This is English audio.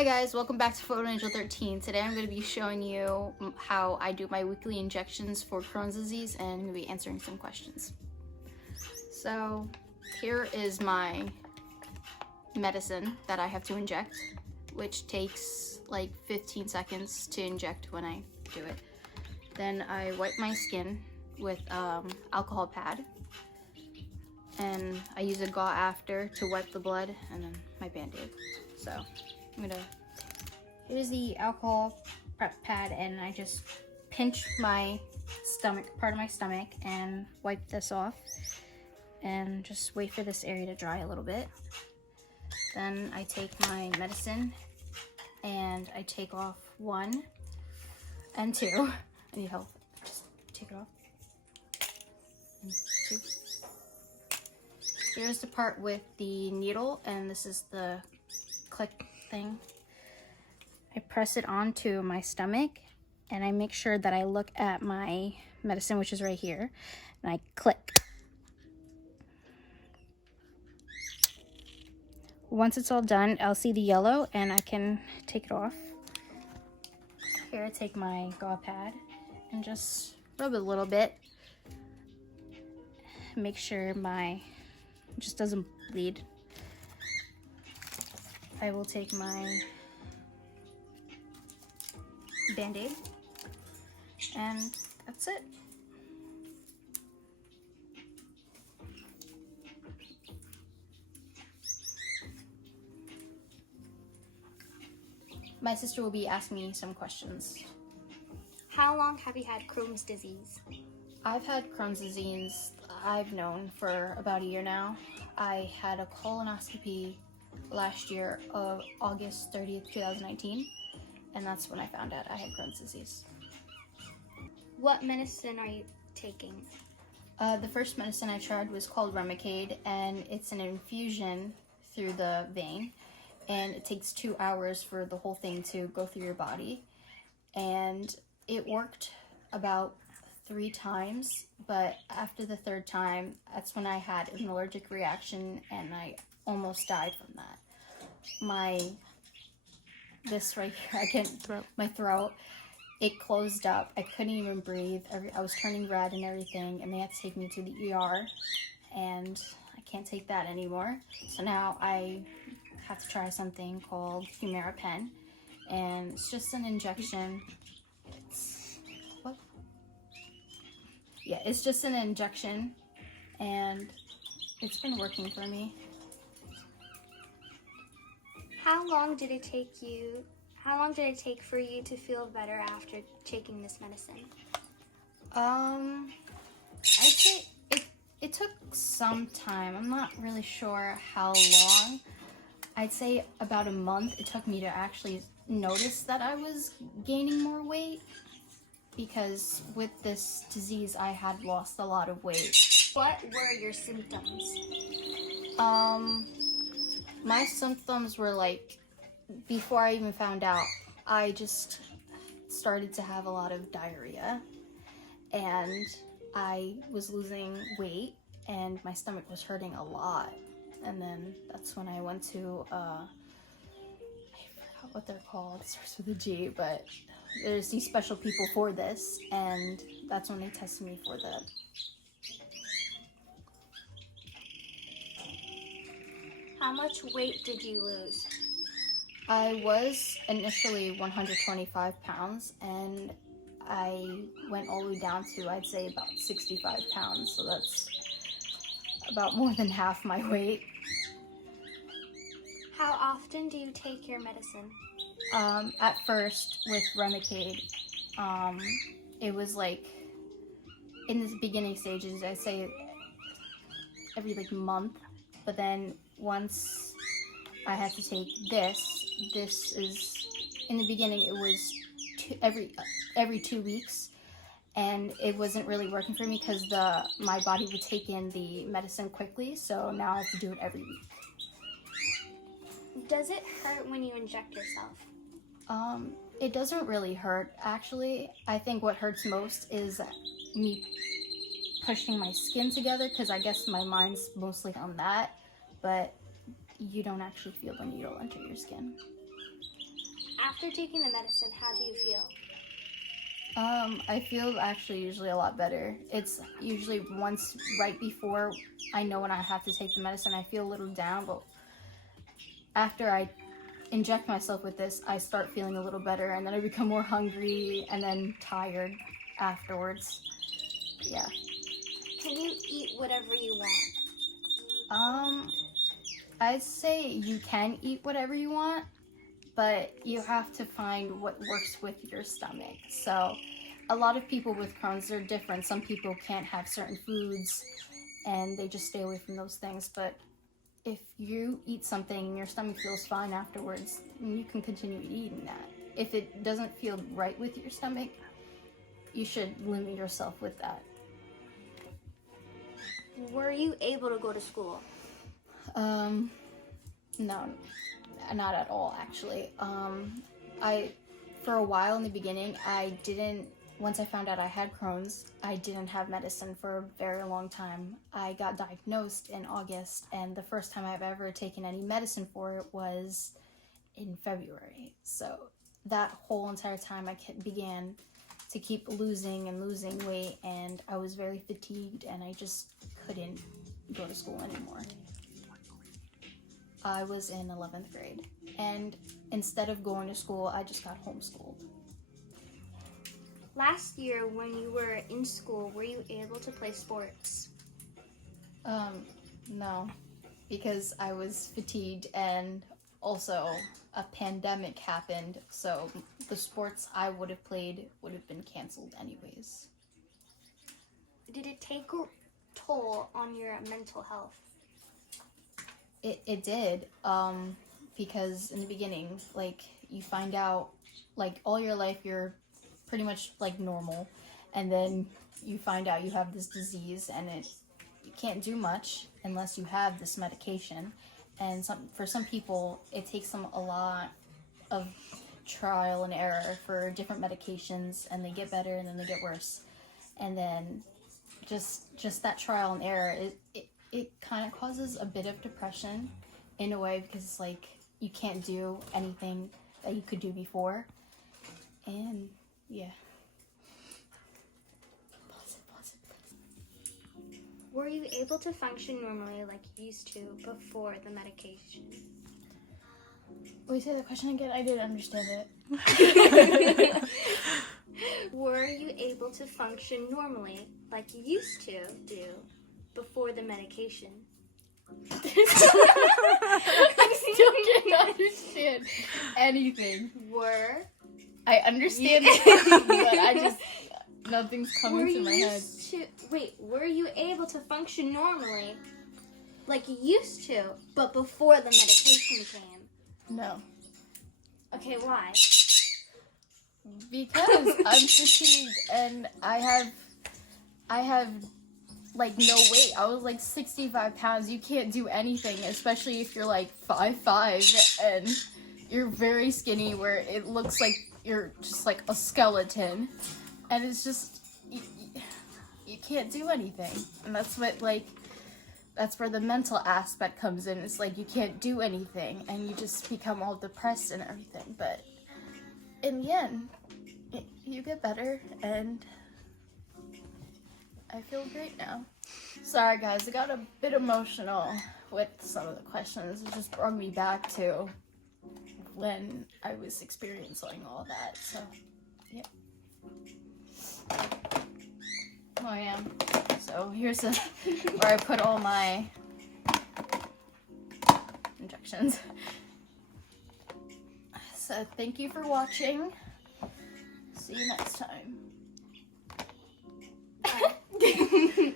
Hi guys, welcome back to Photo Angel 13. Today I'm going to be showing you how I do my weekly injections for Crohn's disease, and I'm going to be answering some questions. So here is my medicine that I have to inject, which takes like 15 seconds to inject when I do it. Then I wipe my skin with alcohol pad, and I use a gauze after to wipe the blood, and then my band-aid. So here's the alcohol prep pad, and I just pinch my stomach, part of my stomach, and wipe this off and just wait for this area to dry a little bit. Then I take my medicine and I take off 1 and 2. I need help. Just take it off. And 2. Here's the part with the needle, and this is the click thing. I press it onto my stomach and I make sure that I look at my medicine, which is right here, and I click. Once it's all done, I'll see the yellow and I can take it off. Here I take my gauze pad and just rub it a little bit. Make sure it just doesn't bleed. I will take my band-aid, and that's it. My sister will be asking me some questions. How long have you had Crohn's disease? I've had Crohn's disease, I've known for about a year now. I had a colonoscopy last year of August 30th, 2019, and that's when I found out I had Crohn's disease. What medicine are you taking? The first medicine I tried was called Remicade, and it's an infusion through the vein, and it takes 2 hours for the whole thing to go through your body. And it worked about 3 times, but after the 3rd time, that's when I had an allergic reaction and I almost died from that. This right here, my throat, it closed up. I couldn't even breathe. I was turning red and everything, and they had to take me to the ER, and I can't take that anymore. So now I have to try something called Humira Pen, and it's just an injection. It's just an injection, and it's been working for me. How long did it take for you to feel better after taking this medicine? I'd say it took some time. I'm not really sure how long. I'd say about a month. It took me to actually notice that I was gaining more weight, because with this disease I had lost a lot of weight. What were your symptoms? My symptoms were like, before I even found out, I just started to have a lot of diarrhea, and I was losing weight, and my stomach was hurting a lot. And then that's when I went to, I forgot what they're called, it starts with a G, but there's these special people for this, and that's when they tested me for that. How much weight did you lose? I was initially 125 pounds, and I went all the way down to, I'd say, about 65 pounds, so that's about more than half my weight. How often do you take your medicine? At first, with Remicade, it was like, in the beginning stages, I'd say every month, but then once I had to take this is, in the beginning it was every 2 weeks, and it wasn't really working for me because my body would take in the medicine quickly, so now I have to do it every week. Does it hurt when you inject yourself? It doesn't really hurt, actually. I think what hurts most is me pushing my skin together, because I guess my mind's mostly on that, but you don't actually feel the needle enter your skin. After taking the medicine, how do you feel? I feel actually usually a lot better. It's usually once right before I know when I have to take the medicine, I feel a little down, but after I inject myself with this, I start feeling a little better, and then I become more hungry and then tired afterwards. Yeah. Can you eat whatever you want? I'd say you can eat whatever you want, but you have to find what works with your stomach. So a lot of people with Crohn's are different. Some people can't have certain foods and they just stay away from those things. But if you eat something and your stomach feels fine afterwards, you can continue eating that. If it doesn't feel right with your stomach, you should limit yourself with that. Were you able to go to school? No, not at all, actually. For a while in the beginning, once I found out I had Crohn's, I didn't have medicine for a very long time. I got diagnosed in August, and the first time I've ever taken any medicine for it was in February. So that whole entire time I began to keep losing weight, and I was very fatigued, and I just couldn't go to school anymore. I was in 11th grade, and instead of going to school, I just got homeschooled. Last year, when you were in school, were you able to play sports? No, because I was fatigued, and also a pandemic happened, so the sports I would have played would have been canceled anyways. Did it take a toll on your mental health? It did, because in the beginning, like, you find out, like, all your life you're pretty much, like, normal, and then you find out you have this disease, and you can't do much unless you have this medication, and for some people, it takes them a lot of trial and error for different medications, and they get better, and then they get worse, and then just that trial and error, it kind of causes a bit of depression in a way, because it's like you can't do anything that you could do before. And yeah. Were you able to function normally like you used to before the medication? Wait, say the question again? I didn't understand it. Were you able to function normally like you used to do before the medication? I still can't understand anything. I understand it, but I just, nothing's coming to my head. Were you able to function normally like you used to, but before the medication came? No. Okay, why? Because I'm fatigued and I have like no weight. I was like 65 pounds. You can't do anything, especially if you're like 5'5" and you're very skinny, where it looks like you're just like a skeleton, and it's just you can't do anything. And that's where the mental aspect comes in. It's like you can't do anything and you just become all depressed and everything, but in the end you get better, and I feel great now. Sorry guys, I got a bit emotional with some of the questions. It just brought me back to when I was experiencing all that. So, yeah. Oh yeah. So here's where I put all my injections. So thank you for watching. See you next time. Bye.